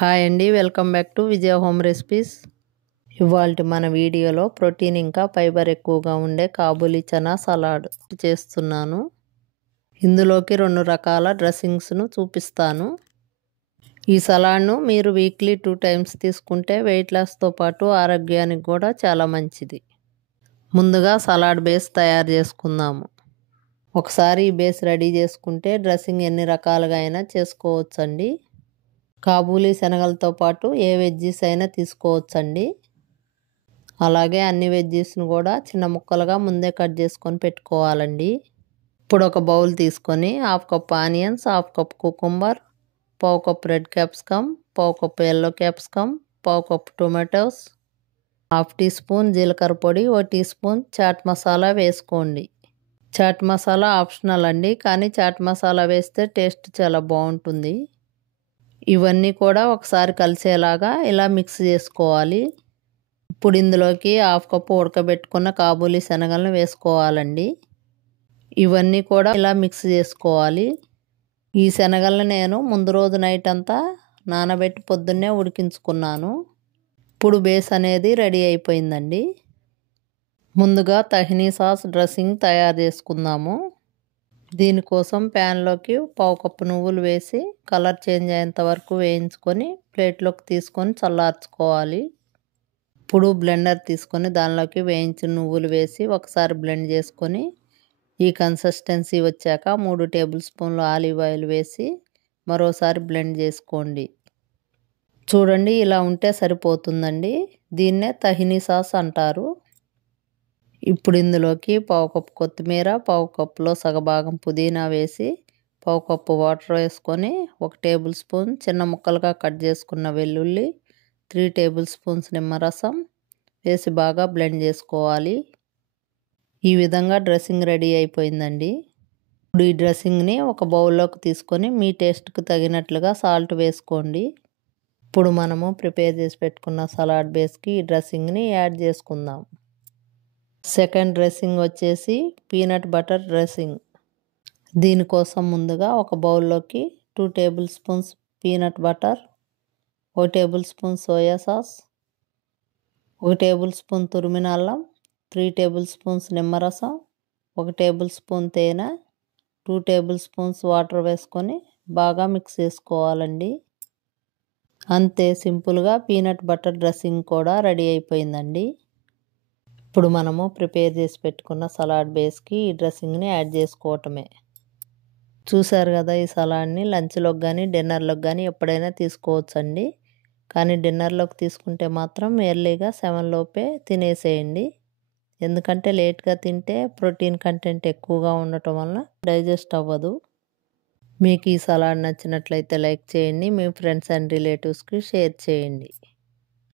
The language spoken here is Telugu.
హాయ్ అండి, welcome back to Vijaya home recipes. ఇవాల్టి మన వీడియోలో ప్రోటీన్ ఇంకా ఫైబర్ ఎక్కువగా ఉండే కాబూలీ చనా సలాడ్ చేస్తున్నాను. ఇందులోకి 2 రకాల డ్రెస్సింగ్స్ను చూపిస్తాను. ఈ సలాడ్ను మీరు వీక్లీ 2 టైమ్స్ తీసుకుంటే వెయిట్ లాస్తో పాటు ఆరోగ్యానికి కూడా చాలా మంచిది. ముందుగా సలాడ్ బేస్ తయారు చేసుకుందాము. ఒకసారి ఈ బేస్ రెడీ చేసుకుంటే డ్రెస్సింగ్ ఎన్ని రకాలుగా అయినా చేసుకోవచ్చండి. కాబూలీ శనగలతో పాటు ఏ వెజ్జీస్ అయినా తీసుకోవచ్చండి. అలాగే అన్ని వెజ్జీస్ను కూడా చిన్న ముక్కలుగా ముందే కట్ చేసుకొని పెట్టుకోవాలండి. ఇప్పుడు ఒక బౌల్ తీసుకొని 1/2 cup onions, 1/2 cup cucumber, 1/4 cup red capsicum, 1/4 cup yellow capsicum, 1/4 cup tomatoes, 1/2 teaspoon జీలకర్ర పొడి, 1 టీ స్పూన్ చాట్ మసాలా వేసుకోండి. చాట్ మసాలా ఆప్షనల్ అండి, కానీ చాట్ మసాలా వేస్తే టేస్ట్ చాలా బాగుంటుంది. ఇవన్నీ కూడా ఒకసారి కలిసేలాగా ఇలా మిక్స్ చేసుకోవాలి. ఇప్పుడు ఇందులోకి 1/2 కప్పు ఉడకబెట్టుకున్న కాబూలీ శనగలను వేసుకోవాలండి. ఇవన్నీ కూడా ఇలా మిక్స్ చేసుకోవాలి. ఈ శనగలను నేను ముందు రోజు నైట్ అంతా నానబెట్టి పొద్దున్నే ఉడికించుకున్నాను. ఇప్పుడు బేస్ అనేది రెడీ అయిపోయిందండి. ముందుగా తహినీ సాస్ డ్రెస్సింగ్ తయారు చేసుకుందాము. దీనికోసం ప్యాన్లోకి 1/4 కప్పు నువ్వులు వేసి కలర్ చేంజ్ అయ్యేంత వరకు వేయించుకొని ప్లేట్లోకి తీసుకొని చల్లార్చుకోవాలి. ఇప్పుడు బ్లెండర్ తీసుకొని దానిలోకి వేయించిన నువ్వులు వేసి ఒకసారి బ్లెండ్ చేసుకొని ఈ కన్సిస్టెన్సీ వచ్చాక 3 టేబుల్ స్పూన్లు ఆలివ్ ఆయిల్ వేసి మరోసారి బ్లెండ్ చేసుకోండి. చూడండి, ఇలా ఉంటే సరిపోతుందండి. దీన్నే తహినీ సాస్ అంటారు. ఇప్పుడు ఇందులోకి 1/4 కప్పు కొత్తిమీర, 1/4 కప్పులో సగభాగం పుదీనా వేసి 1/4 కప్పు వాటర్ వేసుకొని 1 టేబుల్ స్పూన్ చిన్న ముక్కలుగా కట్ చేసుకున్న వెల్లుల్లి, 3 టేబుల్ స్పూన్స్ నిమ్మరసం వేసి బాగా బ్లెండ్ చేసుకోవాలి. ఈ విధంగా డ్రెస్సింగ్ రెడీ అయిపోయిందండి. ఇప్పుడు ఈ డ్రెస్సింగ్ని ఒక బౌల్లోకి తీసుకొని మీ టేస్ట్కి తగినట్లుగా సాల్ట్ వేసుకోండి. ఇప్పుడు మనము ప్రిపేర్ చేసి పెట్టుకున్న సలాడ్ బేస్కి ఈ డ్రెస్సింగ్ని యాడ్ చేసుకుందాం. సెకండ్ డ్రెస్సింగ్ వచ్చేసి పీనట్ బటర్ డ్రెస్సింగ్. దీనికోసం ముందుగా ఒక బౌల్లోకి 2 table spoons peanut butter, 1 table spoon soya sauce, 1 table spoon తురిమిన అల్లం, 3 టేబుల్ స్పూన్స్ నిమ్మరసం, 1 టేబుల్ స్పూన్ తేనె, 2 టేబుల్ స్పూన్స్ వాటర్ వేసుకొని బాగా మిక్స్ చేసుకోవాలండి. అంతే, సింపుల్గా పీనట్ బటర్ డ్రెస్సింగ్ కూడా రెడీ అయిపోయిందండి. ఇప్పుడు మనము ప్రిపేర్ చేసి పెట్టుకున్న సలాడ్ బేస్కి ఈ డ్రెస్సింగ్ని యాడ్ చేసుకోవటమే. చూసారు కదా, ఈ సలాడ్ని లంచ్లోకి కానీ డిన్నర్లోకి కానీ ఎప్పుడైనా తీసుకోవచ్చండి. కానీ డిన్నర్లోకి తీసుకుంటే మాత్రం ఎర్లీగా 7 లోపే తినేసేయండి. ఎందుకంటే లేట్గా తింటే ప్రోటీన్ కంటెంట్ ఎక్కువగా ఉండటం వల్ల డైజెస్ట్ అవ్వదు. మీకు ఈ సలాడ్ నచ్చినట్లయితే లైక్ చేయండి, మీ ఫ్రెండ్స్ అండ్ రిలేటివ్స్కి షేర్ చేయండి.